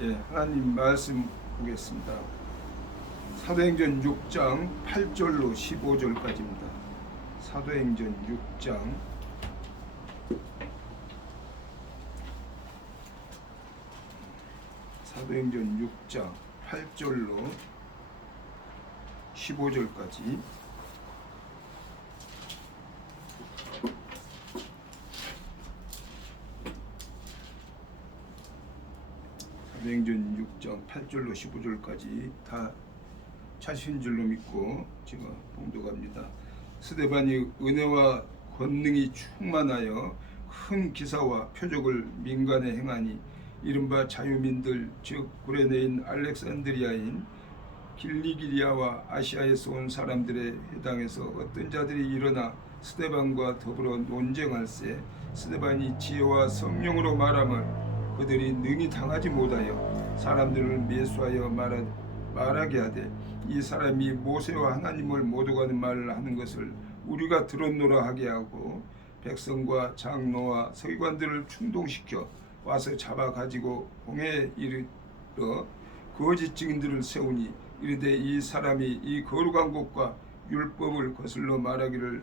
예, 하나님 말씀 보겠습니다. 사도행전 6장 8절로 15절까지입니다. 사도행전 6장 8절로 15절까지. 사도행전 6장 8절로 15절까지 다 찾으신 줄로 믿고 제가 봉독합니다. 스데반이 은혜와 권능이 충만하여 큰 기사와 표적을 민간에 행하니 이른바 자유민들 즉 구레네인 알렉산드리아인 길리기리아와 아시아에서 온 사람들의 회당에서 어떤 자들이 일어나 스데반과 더불어 논쟁할세 스데반이 지혜와 성령으로 말함을 그들이 능히 당하지 못하여 사람들을 매수하여 말하게 하되 이 사람이 모세와 하나님을 모독하는 말을 하는 것을 우리가 들었노라 하게 하고 백성과 장로와 서기관들을 충동시켜 와서 잡아 가지고 공회에 이르러 거짓 증인들을 세우니 이르되 이 사람이 이 거룩한 곳과 율법을 거슬러 말하기를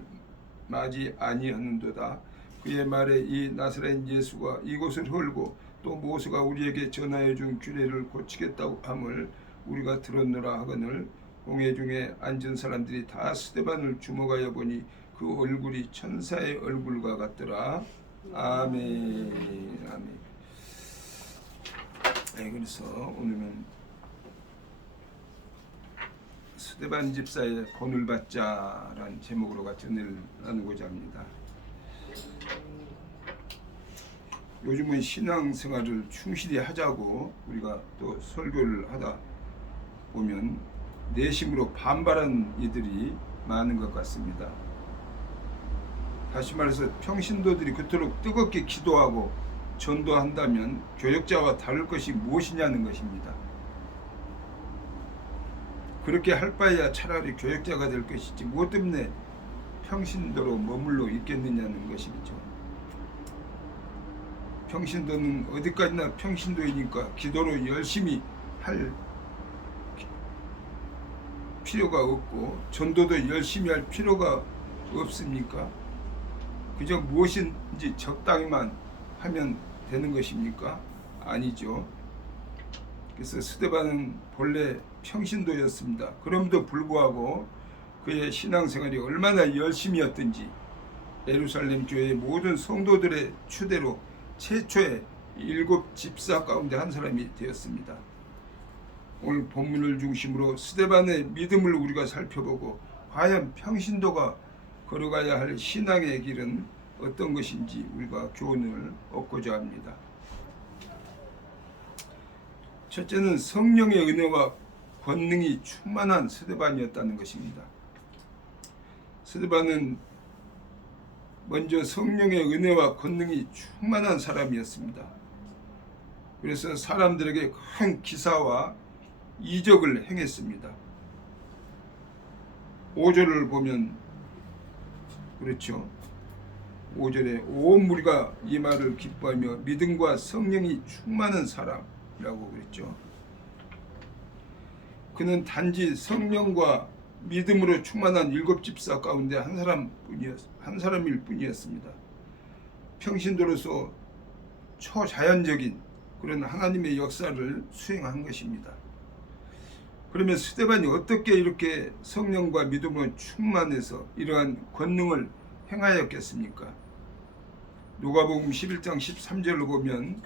마지 아니하는도다. 그의 말에 이 나사렛 예수가 이곳을 헐고 또 모세가 우리에게 전하여 준 규례를 고치겠다고 함을 우리가 들었노라 하거늘 공회 중에 앉은 사람들이 다 스데반을 주목하여 보니 그 얼굴이 천사의 얼굴과 같더라. 아멘. 아멘. 네, 그래서 오늘은 스데반 집사의 본을 받자라는 제목으로 같이 은혜를 나누고자 합니다. 요즘은 신앙생활을 충실히 하자고 우리가 또 설교를 하다 보면 내심으로 반발하는 이들이 많은 것 같습니다. 다시 말해서 평신도들이 그토록 뜨겁게 기도하고 전도한다면 교역자와 다를 것이 무엇이냐는 것입니다. 그렇게 할 바에야 차라리 교역자가 될 것이지 무엇 때문에 평신도로 머물러 있겠느냐는 것이죠. 평신도는 어디까지나 평신도이니까 기도를 열심히 할 필요가 없고 전도도 열심히 할 필요가 없습니까? 그저 무엇인지 적당히만 하면 되는 것입니까? 아니죠. 그래서 스데반은 본래 평신도였습니다. 그럼에도 불구하고 그의 신앙생활이 얼마나 열심이었든지 예루살렘 교회의 모든 성도들의 추대로 최초의 7 집사 가운데 한 사람이 되었습니다. 오늘 본문을 중심으로 스데반의 믿음을 우리가 살펴보고 과연 평신도가 걸어가야 할 신앙의 길은 어떤 것인지 우리가 교훈을 얻고자 합니다. 첫째는 성령의 은혜와 권능이 충만한 스데반이었다는 것입니다. 스데반은 먼저 성령의 은혜와 권능이 충만한 사람이었습니다. 그래서 사람들에게 큰 기사와 이적을 행했습니다. 5절을 보면 그렇죠. 5절에 온 무리가 이 말을 기뻐하며 믿음과 성령이 충만한 사람이라고 그랬죠. 그는 단지 성령과 믿음으로 충만한 7 집사 가운데 한 사람일 뿐이었습니다. 평신도로서 초자연적인 그런 하나님의 역사를 수행한 것입니다. 그러면 스데반이 어떻게 이렇게 성령과 믿음으로 충만해서 이러한 권능을 행하였겠습니까? 누가복음 11장 13절로 보면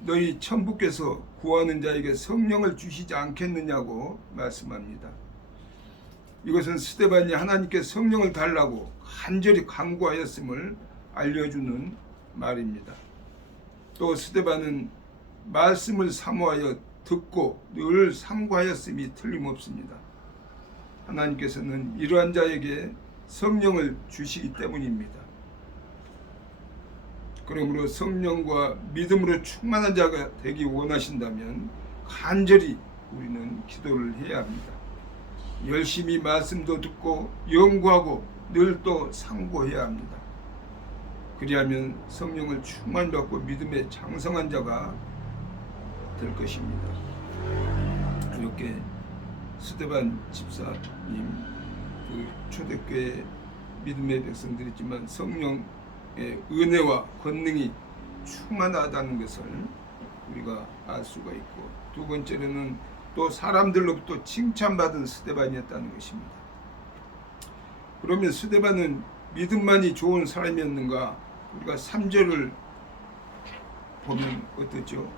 너희 천부께서 구하는 자에게 성령을 주시지 않겠느냐고 말씀합니다. 이것은 스데반이 하나님께 성령을 달라고 간절히 간구하였음을 알려주는 말입니다. 또 스데반은 말씀을 사모하여 듣고 늘 삼고하였음이 틀림없습니다. 하나님께서는 이러한 자에게 성령을 주시기 때문입니다. 그러므로 성령과 믿음으로 충만한 자가 되기 원하신다면 간절히 우리는 기도를 해야 합니다. 열심히 말씀도 듣고 연구하고 늘 또 상고해야 합니다. 그리하면 성령을 충만받고 믿음에 장성한 자가 될 것입니다. 이렇게 스데반 집사님 그 초대교회 믿음의 백성들이지만 성령의 은혜와 권능이 충만하다는 것을 우리가 알 수가 있고, 두 번째로는 또 사람들로부터 칭찬받은 스데반이었다는 것입니다. 그러면 스데반은 믿음만이 좋은 사람이었는가? 우리가 3절을 보면 어떻죠?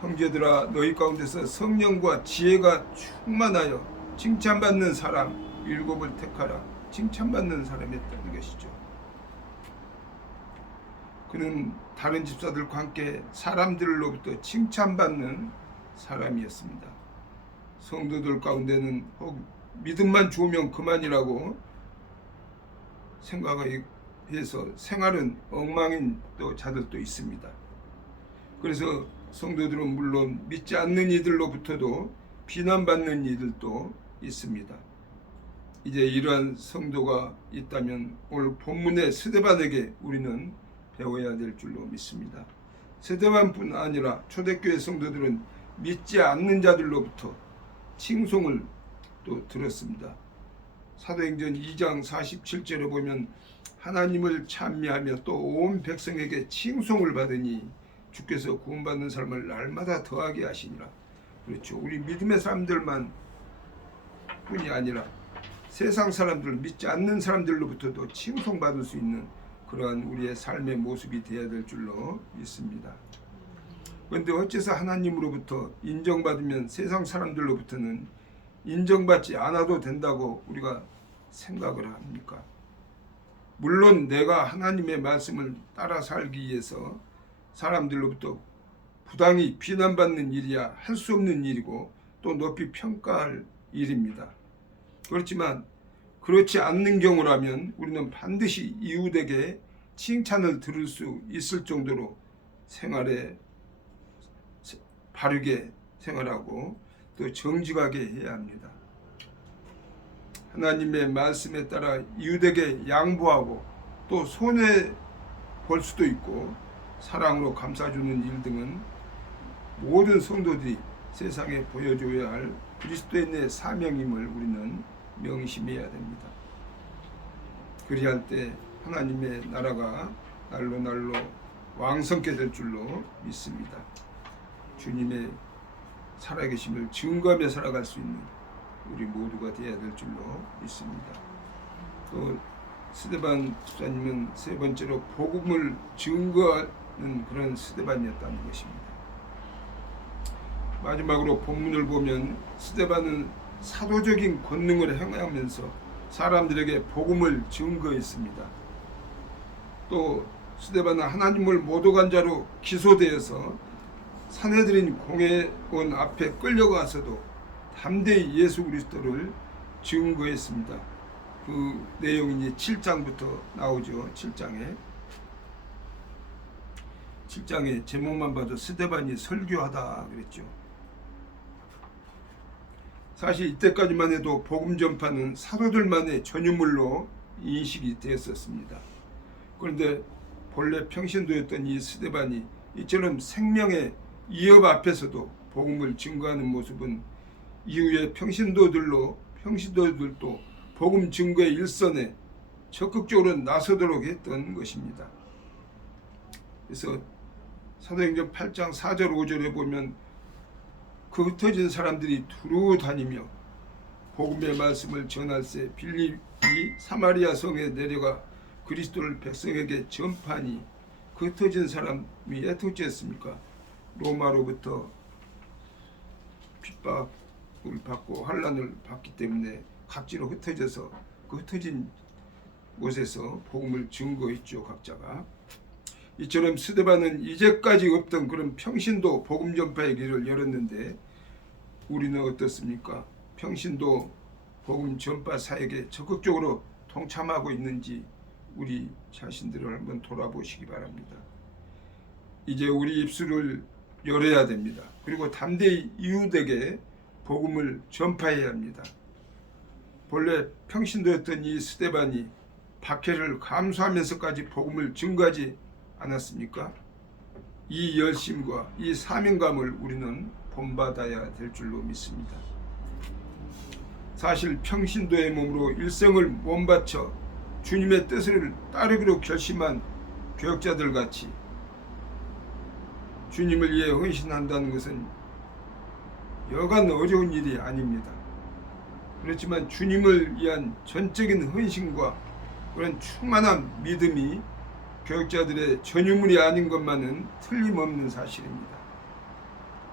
형제들아 너희 가운데서 성령과 지혜가 충만하여 칭찬받는 사람 7을 택하라. 칭찬받는 사람이었다는 것이죠. 그는 다른 집사들과 함께 사람들로부터 칭찬받는 사람이었습니다. 성도들 가운데는 혹 믿음만 좋으면 그만이라고 생각해서 생활은 엉망인 또 자들도 있습니다. 그래서 성도들은 물론 믿지 않는 이들로부터도 비난받는 이들도 있습니다. 이제 이러한 성도가 있다면 오늘 본문의 스데반에게 우리는 배워야 될 줄로 믿습니다. 스데반뿐 아니라 초대교회 성도들은 믿지 않는 자들로부터 칭송을 또 들었습니다. 사도행전 2장 47절에 보면 하나님을 찬미하며 또 온 백성에게 칭송을 받으니 주께서 구원받는 사람을 날마다 더하게 하시니라. 그렇죠. 우리 믿음의 사람들만 뿐이 아니라 세상 사람들, 믿지 않는 사람들로부터도 칭송받을 수 있는 그러한 우리의 삶의 모습이 되어야 될 줄로 믿습니다. 그런데 어째서 하나님으로부터 인정받으면 세상 사람들로부터는 인정받지 않아도 된다고 우리가 생각을 합니까? 물론 내가 하나님의 말씀을 따라 살기 위해서 사람들로부터 부당히 비난받는 일이야 할 수 없는 일이고 또 높이 평가할 일입니다. 그렇지만 그렇지 않는 경우라면 우리는 반드시 이웃에게 칭찬을 들을 수 있을 정도로 생활에 바르게 생활하고 또 정직하게 해야 합니다. 하나님의 말씀에 따라 이웃에게 양보하고 또 손해 볼 수도 있고 사랑으로 감싸주는 일 등은 모든 성도들이 세상에 보여줘야 할 그리스도인의 사명임을 우리는 명심해야 됩니다. 그리할 때 하나님의 나라가 날로 날로 왕성케 될 줄로 믿습니다. 주님의 살아계심을 증거하며 살아갈 수 있는 우리 모두가 되어야 될 줄로 믿습니다. 또 스데반 집사님은 세 번째로 복음을 증거하는 그런 스데반이었다는 것입니다. 마지막으로 본문을 보면 스데반은 사도적인 권능을 행하면서 사람들에게 복음을 증거했습니다. 또 스데반은 하나님을 모독한 자로 기소되어서 산헤드린 공회원 앞에 끌려가서도 담대히 예수 그리스도를 증거했습니다. 그 내용이 이제 7장부터 나오죠. 7장에 제목만 봐도 스데반이 설교하다 그랬죠. 사실 이때까지만 해도 복음 전파는 사도들만의 전유물로 인식이 되었었습니다. 그런데 본래 평신도였던 이 스데반이 이처럼 생명의 위협 앞에서도 복음을 증거하는 모습은 이후에 평신도들도 복음 증거의 일선에 적극적으로 나서도록 했던 것입니다. 그래서 사도행전 8장 4절 5절에 보면 그 흩어진 사람들이 두루 다니며 복음의 말씀을 전할세 빌립이 사마리아 성에 내려가 그리스도를 백성에게 전파하니 그 흩어진 사람이 어떻겠습니까? 로마로부터 핍박을 받고 환난을 받기 때문에 각지로 흩어져서 그 흩어진 곳에서 복음을 증거했죠. 각자가. 이처럼 스데반은 이제까지 없던 그런 평신도 복음 전파의 길을 열었는데 우리는 어떻습니까? 평신도 복음 전파 사역에 적극적으로 동참하고 있는지 우리 자신들을 한번 돌아보시기 바랍니다. 이제 우리 입술을 열어야 됩니다. 그리고 담대히 이웃에게 복음을 전파해야 합니다. 본래 평신도였던 이 스데반이 박해를 감수하면서까지 복음을 증거하지 않았습니까? 이 열심과 이 사명감을 우리는 본받아야 될 줄로 믿습니다. 사실 평신도의 몸으로 일생을 몸바쳐 주님의 뜻을 따르기로 결심한 교역자들 같이 주님을 위해 헌신한다는 것은 여간 어려운 일이 아닙니다. 그렇지만 주님을 위한 전적인 헌신과 그런 충만한 믿음이 교역자들의 전유물이 아닌 것만은 틀림없는 사실입니다.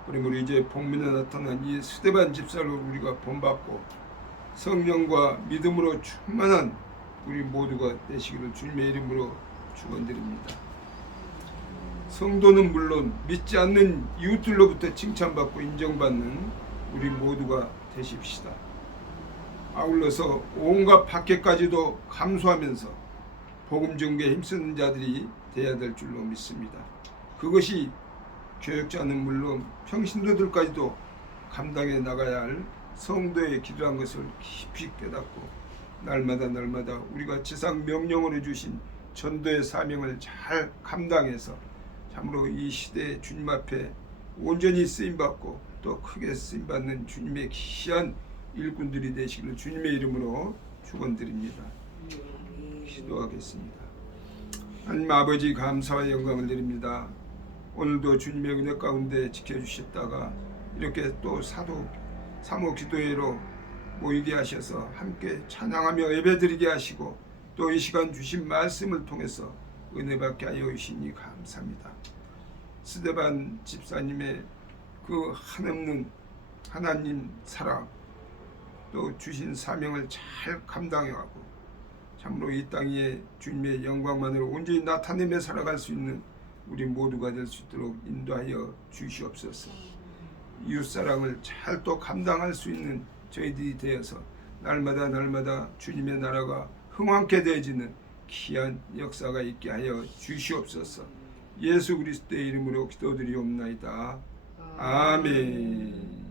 그러므로 이제 본문에 나타난 이 스데반 집사를 우리가 본받고 성령과 믿음으로 충만한 우리 모두가 되시기를 주님의 이름으로 축원드립니다. 성도는 물론 믿지 않는 이웃들로부터 칭찬받고 인정받는 우리 모두가 되십시다. 아울러서 온갖 박해까지도 감수하면서 복음 전개에 힘쓰는 자들이 되어야 될 줄로 믿습니다. 그것이 교역자는 물론 평신도들까지도 감당해 나가야 할 성도의 길이란 것을 깊이 깨닫고 날마다 우리가 지상 명령으로 주신 전도의 사명을 잘 감당해서 참으로 이 시대의 주님 앞에 온전히 쓰임받고 또 크게 쓰임받는 주님의 귀한 일꾼들이 되시기를 주님의 이름으로 축원드립니다. 기도하겠습니다. 하나님 아버지, 감사와 영광을 드립니다. 오늘도 주님의 은혜 가운데 지켜주셨다가 이렇게 또 사모 기도회로 모이게 하셔서 함께 찬양하며 예배드리게 하시고 또 이 시간 주신 말씀을 통해서 은혜 받게 하여 주시니 감사합니다. 스데반 집사님의 그 한없는 하나님 사랑 또 주신 사명을 잘 감당해가고 참으로 이 땅에 주님의 영광만을 온전히 나타내며 살아갈 수 있는 우리 모두가 될 수 있도록 인도하여 주시옵소서. 이웃사랑을 잘 또 감당할 수 있는 저희들이 되어서 날마다 주님의 나라가 흥왕케 되어지는 귀한 역사가 있게 하여 주시옵소서. 예수 그리스도의 이름으로 기도드리옵나이다. 아멘.